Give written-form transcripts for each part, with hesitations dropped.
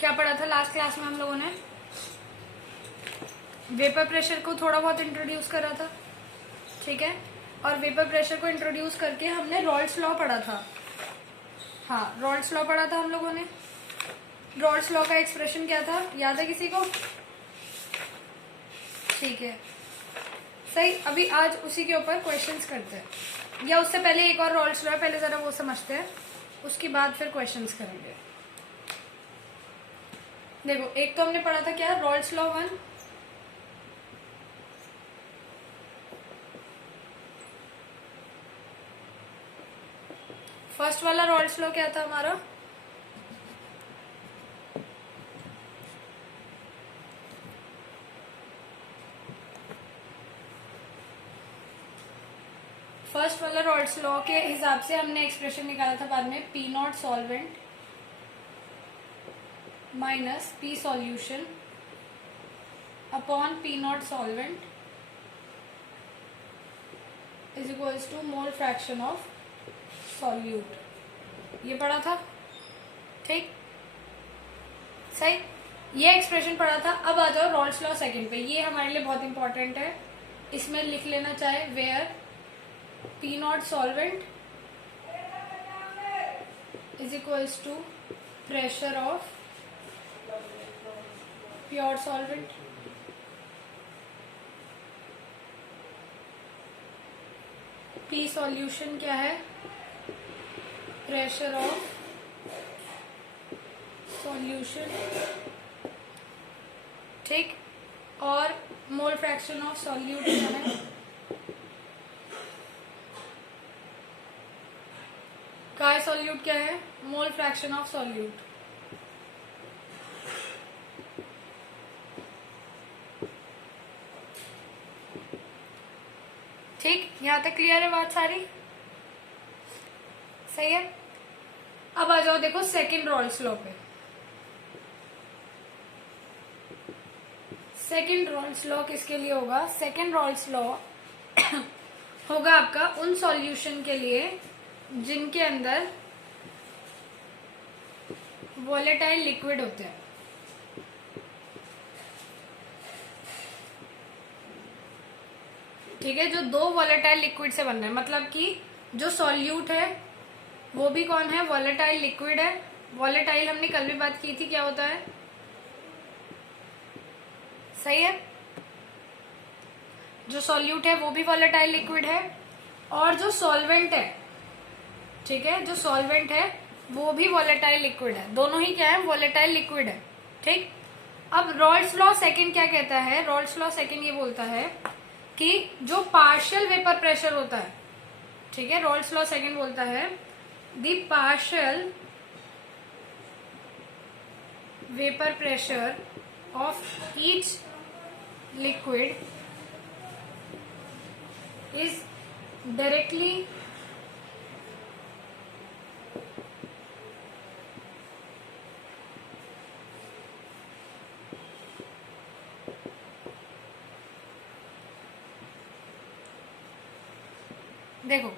क्या पढ़ा था लास्ट क्लास में हम लोगों ने? वेपर प्रेशर को थोड़ा बहुत इंट्रोड्यूस करा था, ठीक है। और वेपर प्रेशर को इंट्रोड्यूस करके हमने रॉल्स लॉ पढ़ा था। हाँ, रॉल्स लॉ पढ़ा था हम लोगों ने। रॉल्स लॉ का एक्सप्रेशन क्या था, याद है किसी को? ठीक है, सही। अभी आज उसी के ऊपर क्वेश्चंस करते हैं, या उससे पहले एक और रॉल्स लॉ है, पहले जरा वो समझते हैं, उसके बाद फिर क्वेश्चंस करेंगे। देखो, एक तो हमने पढ़ा था क्या, रॉल्स लॉ 1। फर्स्ट वाला रॉल्स लॉ क्या था हमारा? फर्स्ट वाला रॉल्स लॉ के हिसाब से हमने एक्सप्रेशन निकाला था बाद में, P nought solvent minus P solution upon P nought solvent is equals to mole fraction of solute. ये पढ़ा था, ठीक, सही। ये एक्सप्रेशन पढ़ा था। अब आ जाओ रॉल्स लॉ सेकंड पे, ये हमारे लिए बहुत इंपॉर्टेंट है। इसमें लिख लेना चाहे where P nought solvent is equals to pressure of pure solvent. P solution क्या है, प्रेशर ऑफ सॉल्यूशन, ठीक। और मोल फ्रैक्शन ऑफ सॉल्यूट क्या है, काय सॉल्यूट क्या है, मोल फ्रैक्शन ऑफ सॉल्यूट। ठीक, यहां तक क्लियर है बात सारी? सही है। अब आ जाओ देखो सेकंड रॉल्स लॉ पे। सेकंड रॉल्स लॉ किसके लिए होगा? सेकंड रॉल्स लॉ होगा आपका उन सॉल्यूशन के लिए जिनके अंदर वोलेटाइल लिक्विड होते हैं। ठीक है, जो दो वोलेटाइल लिक्विड से बन रहे हैं, मतलब कि जो सॉल्यूट है वो भी कौन है, वोलेटाइल लिक्विड है। वोलेटाइल हमने कल भी बात की थी क्या होता है, सही है। जो सॉल्यूट है वो भी वोलेटाइल लिक्विड है, और जो सॉल्वेंट है, ठीक है, जो सॉल्वेंट है वो भी वोलेटाइल लिक्विड है। दोनों ही क्या है, वोलेटाइल लिक्विड है, ठीक। अब रॉल्स लॉ सेकंड क्या कहता है? रॉल्स लॉ सेकंड ये बोलता है कि जो पार्शियल वेपर प्रेशर होता है, ठीक है, रॉल्स लॉ सेकंड बोलता है the partial vapour pressure of each liquid is directly देखो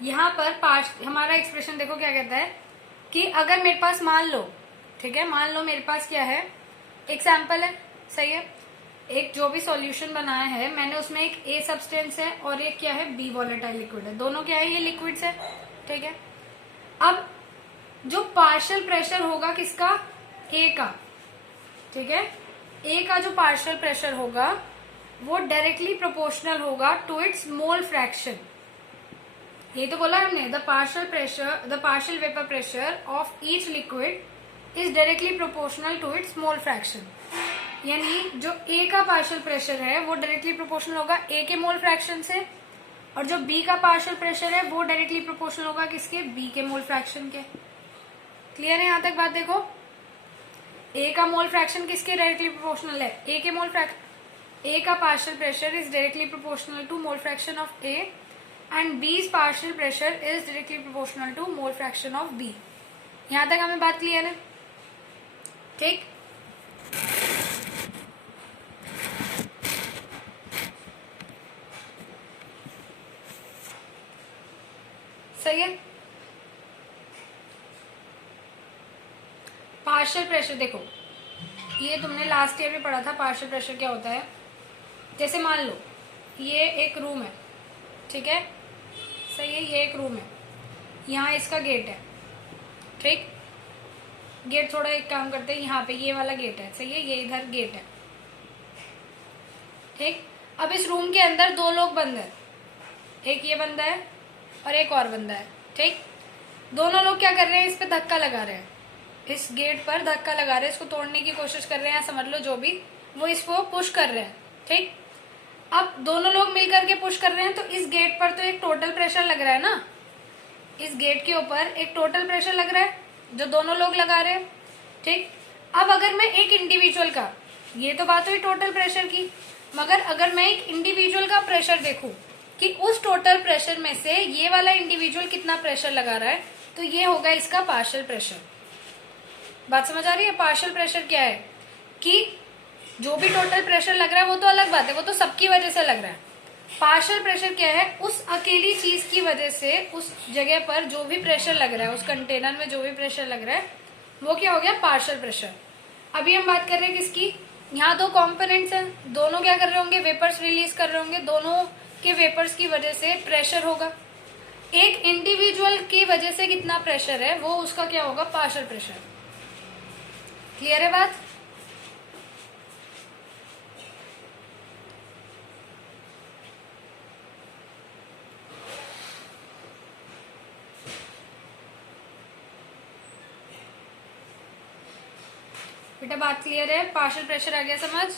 यहां पर हमारा एक्सप्रेशन देखो क्या कहता है कि अगर मेरे पास मान लो, ठीक है, मान लो मेरे पास क्या है, एक सैंपल है, सही है, एक जो भी सॉल्यूशन बनाया है मैंने, उसमें एक ए सब्सटेंस है और एक क्या है, बी वॉलेटाइल लिक्विड है। दोनों क्या है, ये लिक्विड्स है, ठीक है। अब जो पार्शियल प्रेशर होगा किसका, ए का, ठीक है, ए का जो पार्शियल प्रेशर होगा वो डायरेक्टली प्रोपोर्शनल होगा टू इट्स मोल फ्रैक्शन। ये तो बोला हमने, the partial vapour pressure of each liquid is directly proportional to its mole fraction. यानी जो ए का पार्शियल प्रेशर है वो डायरेक्टली प्रोपोर्शनल होगा ए के मोल फ्रैक्शन से, और जो बी का पार्शियल प्रेशर है वो डायरेक्टली प्रोपोर्शनल होगा किसके, बी के मोल फ्रैक्शन के। क्लियर है यहां तक बात? देखो, ए का मोल फ्रैक्शन किसके डायरेक्टली प्रोपोर्शनल है, ए के मोल फ्रैक्शन। ए का partial pressure is directly proportional to mole fraction of A, and B's partial pressure is directly proportional to mole fraction of B. यहां तक हमें बात clear है, ठीक। सही है। पार्शियल प्रेशर देखो, ये तुमने लास्ट ईयर में पढ़ा था पार्शियल प्रेशर क्या होता है। जैसे मान लो ये एक रूम है, ठीक है, सही है, ये एक रूम है, यहाँ इसका गेट है, ठीक, गेट थोड़ा एक काम करते हैं, यहाँ पे ये वाला गेट है, सही है, ये इधर गेट है, ठीक। अब इस रूम के अंदर दो लोग बंद है, एक ये बंदा है और एक और बंदा है, ठीक। दोनों लोग क्या कर रहे हैं, इस पे धक्का लगा रहे हैं, इस गेट पर धक्का लगा रहे हैं, इसको तोड़ने की कोशिश कर रहे हैं, समझ लो जो भी, वो इसको पुश कर रहे हैं, ठीक। अब दोनों लोग मिलकर के पुश कर रहे हैं, तो इस गेट पर तो एक टोटल प्रेशर लग रहा है ना, इस गेट के ऊपर एक टोटल प्रेशर लग रहा है जो दोनों लोग लगा रहे हैं, ठीक। अब अगर मैं एक इंडिविजुअल का, ये तो बात हुई टोटल प्रेशर की, मगर अगर मैं एक इंडिविजुअल का प्रेशर देखूं कि उस टोटल प्रेशर में से ये वाला इंडिविजुअल कितना प्रेशर लगा रहा है, तो ये होगा इसका पार्शियल प्रेशर। बात समझ आ रही है। पार्शियल प्रेशर क्या है कि जो भी टोटल प्रेशर लग रहा है वो तो अलग बात है, वो तो सबकी वजह से लग रहा है। पार्शियल प्रेशर क्या है, उस अकेली चीज की वजह से उस जगह पर जो भी प्रेशर लग रहा है, उस कंटेनर में जो भी प्रेशर लग रहा है, वो क्या हो गया, पार्शियल प्रेशर। अभी हम बात कर रहे हैं किसकी, यहाँ दो कंपोनेंट्स हैं, दोनों क्या कर रहे होंगे, वेपर्स रिलीज कर रहे होंगे, दोनों के वेपर्स की वजह से प्रेशर होगा। एक इंडिविजुअल की वजह से कितना प्रेशर है, वो उसका क्या होगा, पार्शियल प्रेशर। क्लियर है बात। बेटा बात क्लियर है, पार्शियल प्रेशर आ गया समझ।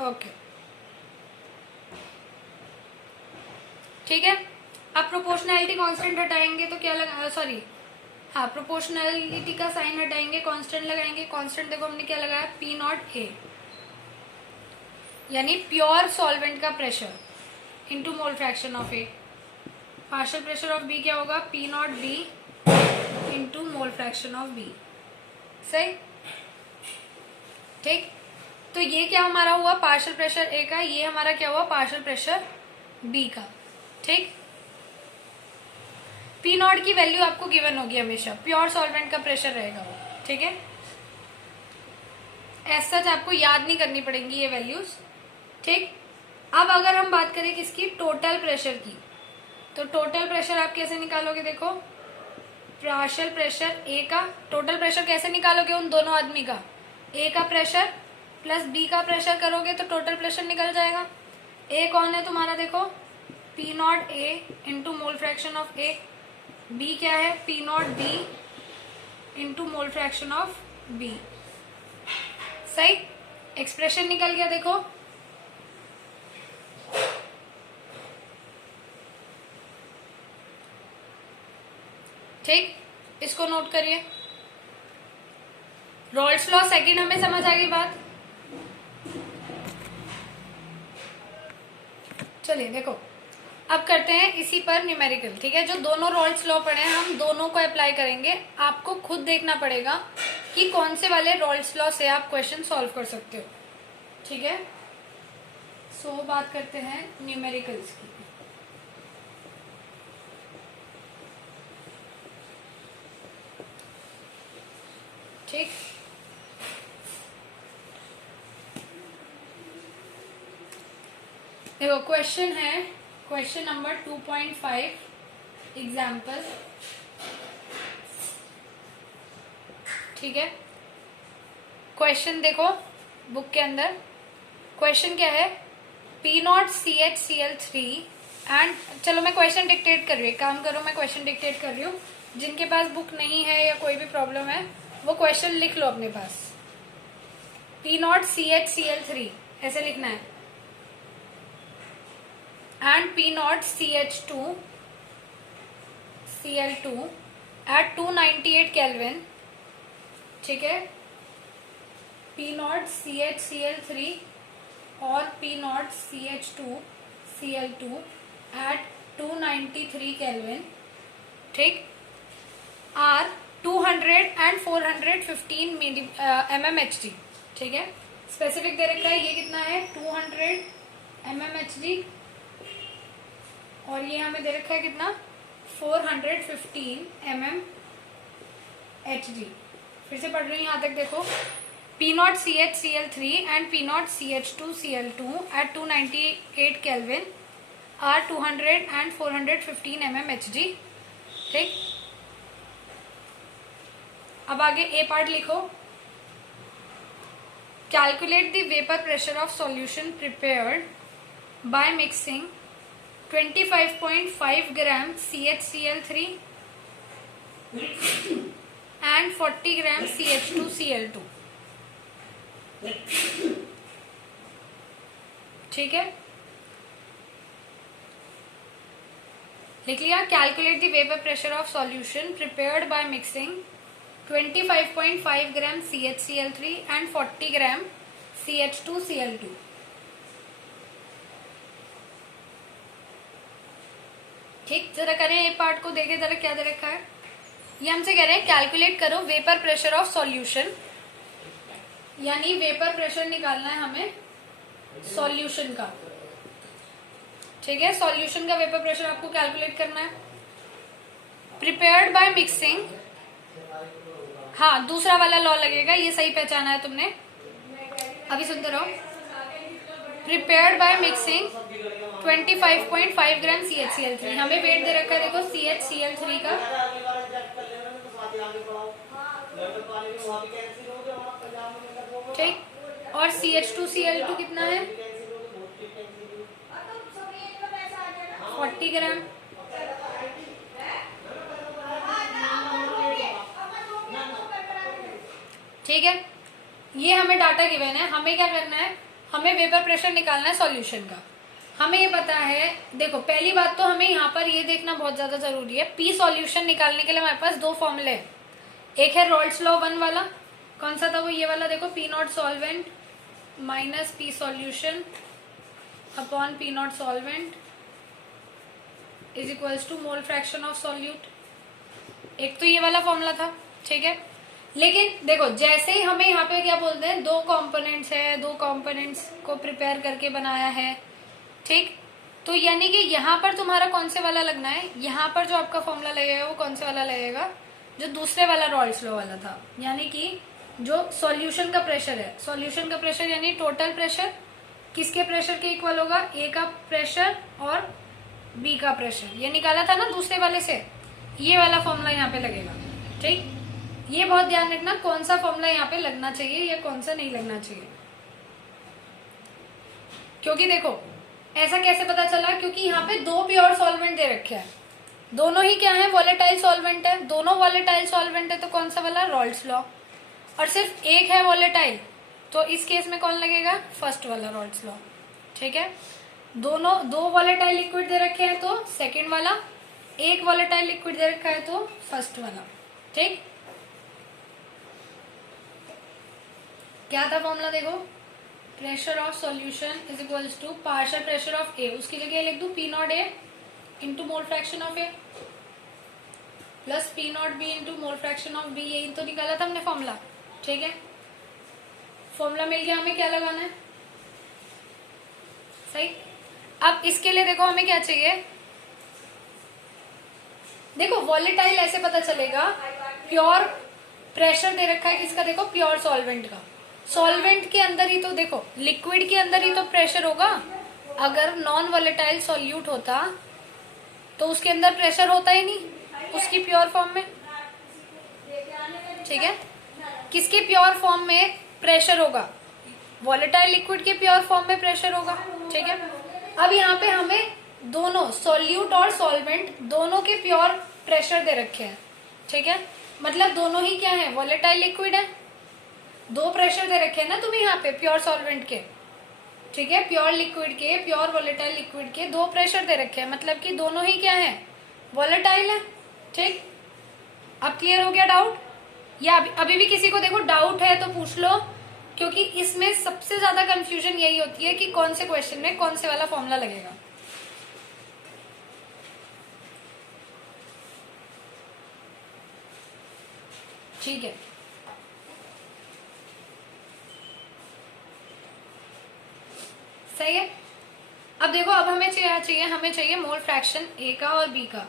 ओके ठीक है। अब प्रोपोर्शनैलिटी कांस्टेंट हटाएंगे तो क्या लगा, सॉरी हाँ, प्रोपोर्शनैलिटी का साइन हटाएंगे, कांस्टेंट लगाएंगे। कांस्टेंट देखो हमने क्या लगाया, पी नॉट ए, यानी प्योर सॉल्वेंट का pressure into mole fraction of A. Partial pressure of B क्या होगा, P not B into mole fraction of B, सही, ठीक। तो ये क्या हमारा हुआ, पार्शियल प्रेशर ए का, ये हमारा क्या हुआ, पार्शियल प्रेशर बी का, ठीक। पी नॉट की वैल्यू आपको गिवन होगी हमेशा, प्योर सॉल्वेंट का प्रेशर रहेगा वो, ठीक है। एज सच आपको याद नहीं करनी पड़ेंगी ये वैल्यूज, ठीक। अब अगर हम बात करें किसकी, टोटल प्रेशर की, तो टोटल प्रेशर आप कैसे निकालोगे, देखो पार्शियल प्रेशर ए का टोटल प्रेशर कैसे निकालोगे, उन दोनों आदमी का ए का प्रेशर प्लस बी का प्रेशर करोगे तो टोटल प्रेशर निकल जाएगा। ए कौन है तुम्हारा, देखो P not A into mole fraction of A, B क्या है, P not B into mole fraction of B, सही। एक्सप्रेशन निकल गया देखो, ठीक। इसको नोट करिए, रॉल्स लॉ सेकंड हमें समझ आ गई बात। चलिए देखो अब करते हैं इसी पर न्यूमेरिकल, ठीक है। जो दोनों रॉल्स लॉ पढ़े हैं हम दोनों को अप्लाई करेंगे। आपको खुद देखना पड़ेगा कि कौन से वाले रॉल्स लॉ से आप क्वेश्चन सॉल्व कर सकते हो, ठीक है। सो बात करते हैं न्यूमेरिकल्स की, ठीक। देखो क्वेश्चन है, क्वेश्चन नंबर 2.5 एग्जाम्पल, ठीक है। क्वेश्चन देखो बुक के अंदर, क्वेश्चन क्या है, P not C H C L three and, चलो मैं क्वेश्चन डिक्टेट कर रही हूँ, काम करो मैं क्वेश्चन डिक्टेट कर रही हूँ। जिनके पास बुक नहीं है या कोई भी प्रॉब्लम है वो क्वेश्चन लिख लो अपने पास। P not C H C L three ऐसे लिखना है, and P naught CH2 Cl2 at 298 Kelvin, ठीक है। P naught CHCl3 और P naught CH2 Cl2 at 293 Kelvin, ठीक, are 200 and 415 mmHg, ठीक है। स्पेसिफिक दे रखा है, ये कितना है 200 mmHg और ये हमें दे रखा है कितना 415 mm Hg। फिर से पढ़ रही हूँ, यहाँ तक देखो। P0CHCl3 and P0CH2Cl2 at 298 Kelvin are 200 and 415 mm Hg। ठीक, अब आगे ए पार्ट लिखो। Calculate the vapour pressure of solution prepared by mixing 25.5 gram CHCl3 and 40 gram CH2Cl2। ठीक है, लिख लिया। Calculate the vapour pressure of solution prepared by mixing 25.5 gram CHCl3 and 40 gram CH2Cl2। ठीक, जरा करें ये पार्ट को, देखें जरा क्या दे रखा है। ये हमसे कह रहे हैं कैलकुलेट करो वेपर प्रेशर ऑफ सॉल्यूशन, यानी वेपर प्रेशर निकालना है हमें सॉल्यूशन का। ठीक है, सॉल्यूशन का वेपर प्रेशर आपको कैलकुलेट करना है। प्रिपेयर्ड बाय मिक्सिंग, हाँ दूसरा वाला लॉ लगेगा, ये सही पहचाना है तुमने। अभी सुनते रहो। Prepared by mixing 25.5 gram CHCl3, हमें वेट दे रखा है देखो CHCl3 का। ठीक, और CH2Cl2 कितना है 40 ग्राम। ठीक है, ये हमें डाटा गिवन है। हमें क्या करना है, हमें वेपर प्रेशर निकालना है सॉल्यूशन का। हमें ये पता है, देखो पहली बात तो हमें यहाँ पर ये देखना बहुत ज्यादा जरूरी है। पी सॉल्यूशन निकालने के लिए हमारे पास दो फॉर्मूले हैं। एक है रॉल्स लॉ 1 वाला, कौन सा था वो, ये वाला देखो, P0 solvent minus P solution upon P0 solvent is equals to mole fraction of solute. एक तो ये वाला फॉर्मूला था। ठीक है, लेकिन देखो जैसे ही हमें यहाँ पे क्या बोलते हैं, दो कंपोनेंट्स है, दो कंपोनेंट्स को प्रिपेयर करके बनाया है। ठीक, तो यानी कि यहाँ पर तुम्हारा कौन से वाला लगना है, यहाँ पर जो आपका फॉर्मूला लगेगा वो कौन से वाला लगेगा, जो दूसरे वाला रॉल्स लॉ वाला था। यानी कि जो सॉल्यूशन का प्रेशर है, सॉल्यूशन का प्रेशर यानी टोटल प्रेशर किसके प्रेशर के इक्वल होगा, ए का प्रेशर और बी का प्रेशर, ये निकाला था ना दूसरे वाले से, ये वाला फॉर्मूला यहाँ पे लगेगा। ठीक, ये बहुत ध्यान रखना कौन सा फॉर्मूला यहाँ पे लगना चाहिए या कौन सा नहीं लगना चाहिए। क्योंकि देखो ऐसा कैसे पता चला, क्योंकि यहाँ पे दो प्योर सॉल्वेंट दे रखे हैं, दोनों ही क्या है, वॉलेटाइल सॉल्वेंट है। दोनों वॉलेटाइल सॉल्वेंट है तो कौन सा वाला, रॉल्स लॉ। और सिर्फ एक है वॉलेटाइल, तो इस केस में कौन लगेगा, फर्स्ट वाला रॉल्स लॉ। ठीक है, दोनों दो वॉलेटाइल लिक्विड दे रखे हैं तो सेकेंड वाला, एक वॉलेटाइल लिक्विड दे रखा है तो फर्स्ट वाला। ठीक, क्या था फॉर्मूला देखो, pressure of solution is equals to partial pressure of A, उसकी जगह लिख दूं P0 A into mole fraction of A plus P0 B into mole fraction of B. यही तो निकाला था हमने फॉर्मूला। ठीक है, फॉर्मूला मिल गया, हमें क्या लगाना है, सही। अब इसके लिए देखो हमें क्या चाहिए, देखो वॉलेटाइल ऐसे पता चलेगा, प्योर प्रेशर दे रखा है किसका, देखो प्योर सॉल्वेंट का। सॉल्वेंट के अंदर ही तो देखो, लिक्विड के अंदर ही तो प्रेशर होगा। अगर नॉन वॉलेटाइल सॉल्यूट होता तो उसके अंदर प्रेशर होता ही नहीं, उसकी प्योर फॉर्म में। ठीक है, किसके प्योर फॉर्म में प्रेशर होगा, वॉलेटाइल लिक्विड के प्योर फॉर्म में प्रेशर होगा। ठीक है, अब यहाँ पे हमें दोनों सॉल्यूट और सॉल्वेंट दोनों के प्योर प्रेशर दे रखे हैं। ठीक है, मतलब दोनों ही क्या है, वॉलेटाइल लिक्विड है। दो प्रेशर दे रखे हैं ना तुम्हें यहाँ पे प्योर सॉल्वेंट के। ठीक है, प्योर लिक्विड के, प्योर वॉलेटाइल लिक्विड के दो प्रेशर दे रखे हैं, मतलब कि दोनों ही क्या है, वॉलेटाइल है। ठीक, अब क्लियर हो गया डाउट, या अभी भी किसी को देखो डाउट है तो पूछ लो, क्योंकि इसमें सबसे ज्यादा कंफ्यूजन यही होती है कि कौन से क्वेश्चन में कौन से वाला फॉर्मूला लगेगा। ठीक है, सही है। अब देखो, अब हमें चाहिए मोल फ्रैक्शन ए का और बी का।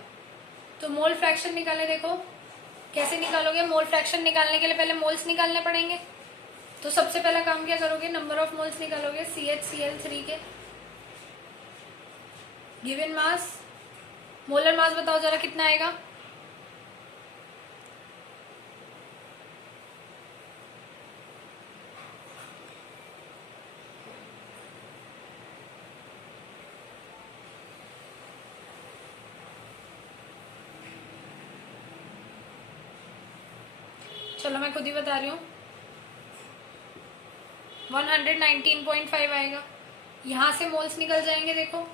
तो मोल फ्रैक्शन निकाले, देखो कैसे निकालोगे। मोल फ्रैक्शन निकालने के लिए पहले मोल्स निकालने पड़ेंगे। तो सबसे पहला काम क्या करोगे, नंबर ऑफ मोल्स निकालोगे CHCl3 के। गिवन मास, मोलर मास बताओ जरा कितना आएगा। चलो मैं खुद ही बता रही हूँ, 119.5 आएगा। यहां से मोल्स निकल जाएंगे, देखो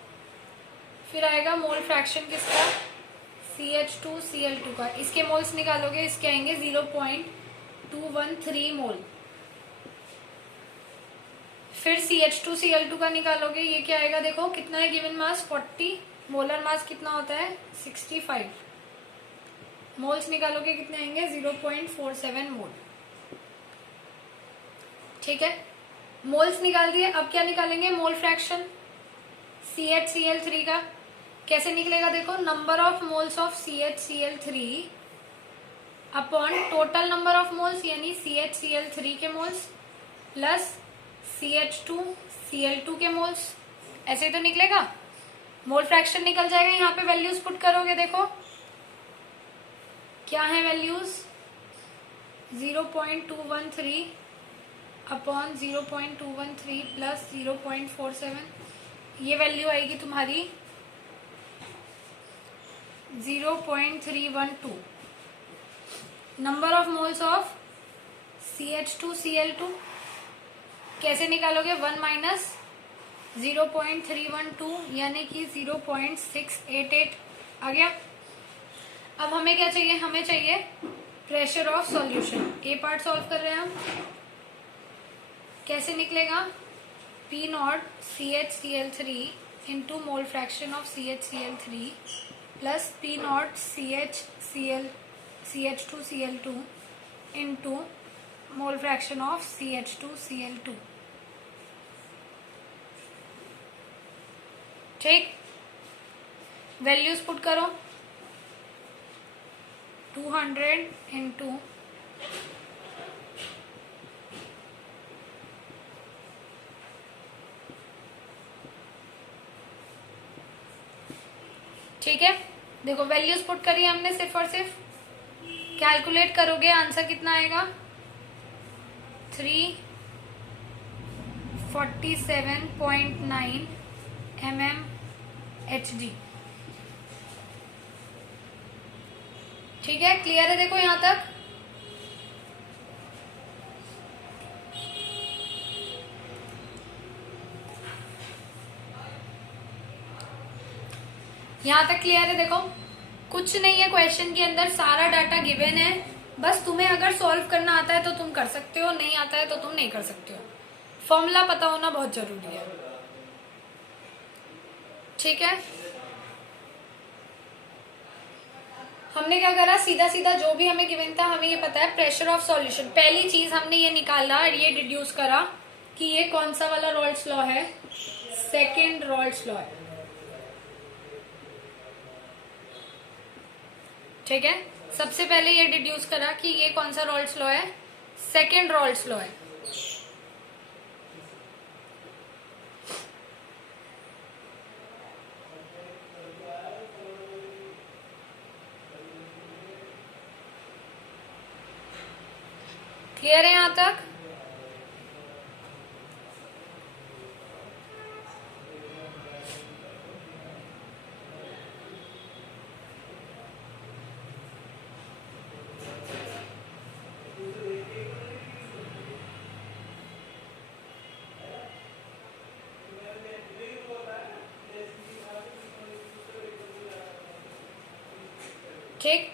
फिर आएगा मोल फ्रैक्शन किसका, CH2Cl2 का। इसके मोल्स निकालोगे, इसके आएंगे 0.213 मोल। फिर CH2Cl2 का निकालोगे, ये क्या आएगा, देखो कितना है गिवन मास 40, मोलर मास कितना होता है 65। मोल्स निकालोगे कितने आएंगे 0.47 मोल। ठीक है, मोल्स निकाल दिए। अब क्या निकालेंगे, मोल फ्रैक्शन CHCl3 का। कैसे निकलेगा, देखो number of moles of CHCl3 upon total number of moles यानी CHCl3 के मोल्स प्लस CH2Cl2 के मोल्स। ऐसे तो निकलेगा, मोल फ्रैक्शन निकल जाएगा। यहाँ पे वैल्यूज पुट करोगे, देखो क्या है वैल्यूज, 0.213 अपॉन 0.213 प्लस 0.47, ये वैल्यू आएगी तुम्हारी 0.312। Number of moles of CH2Cl2 कैसे निकालोगे, 1 माइनस 0.312 यानी कि 0.688 आ गया। अब हमें क्या चाहिए, हमें चाहिए pressure of solution. A part solve कर रहे हैं हम। कैसे निकलेगा, P0 CHCl3 into mole fraction of CHCl3 plus P0 CH2Cl2 into mole fraction of CH2Cl2। ठीक, वैल्यूज पुट करो, 200 इंटू ठीक है, देखो वैल्यूज पुट करी हमने सिर्फ और सिर्फ। कैलकुलेट करोगे आंसर कितना आएगा, 347.9 mmHg। ठीक है, क्लियर है, देखो यहां तक। यहां तक क्लियर है, देखो कुछ नहीं है क्वेश्चन के अंदर, सारा डाटा गिवन है। बस तुम्हें अगर सॉल्व करना आता है तो तुम कर सकते हो, नहीं आता है तो तुम नहीं कर सकते हो। फॉर्मूला पता होना बहुत जरूरी है। ठीक है, हमने क्या करा, सीधा सीधा जो भी हमें गिवन था हमें ये पता है प्रेशर ऑफ सॉल्यूशन। पहली चीज हमने ये निकाला, ये डिड्यूस करा कि ये कौन सा वाला रॉल्स लॉ है, सेकेंड रॉल्स लॉ है। ठीक है, सबसे पहले ये डिड्यूस करा कि ये कौन सा रॉल्स लॉ है, सेकेंड रॉल्स लॉ है। क्लियर है यहां तक। ठीक,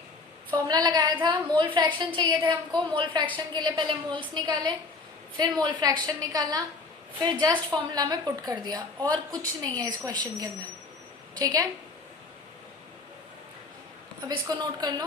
फॉर्मूला लगाया था, मोल फ्रैक्शन चाहिए थे हमको। मोल फ्रैक्शन के लिए पहले मोल्स निकाले, फिर मोल फ्रैक्शन निकाला, फिर जस्ट फॉर्मूला में पुट कर दिया, और कुछ नहीं है इस क्वेश्चन के अंदर। ठीक है, अब इसको नोट कर लो।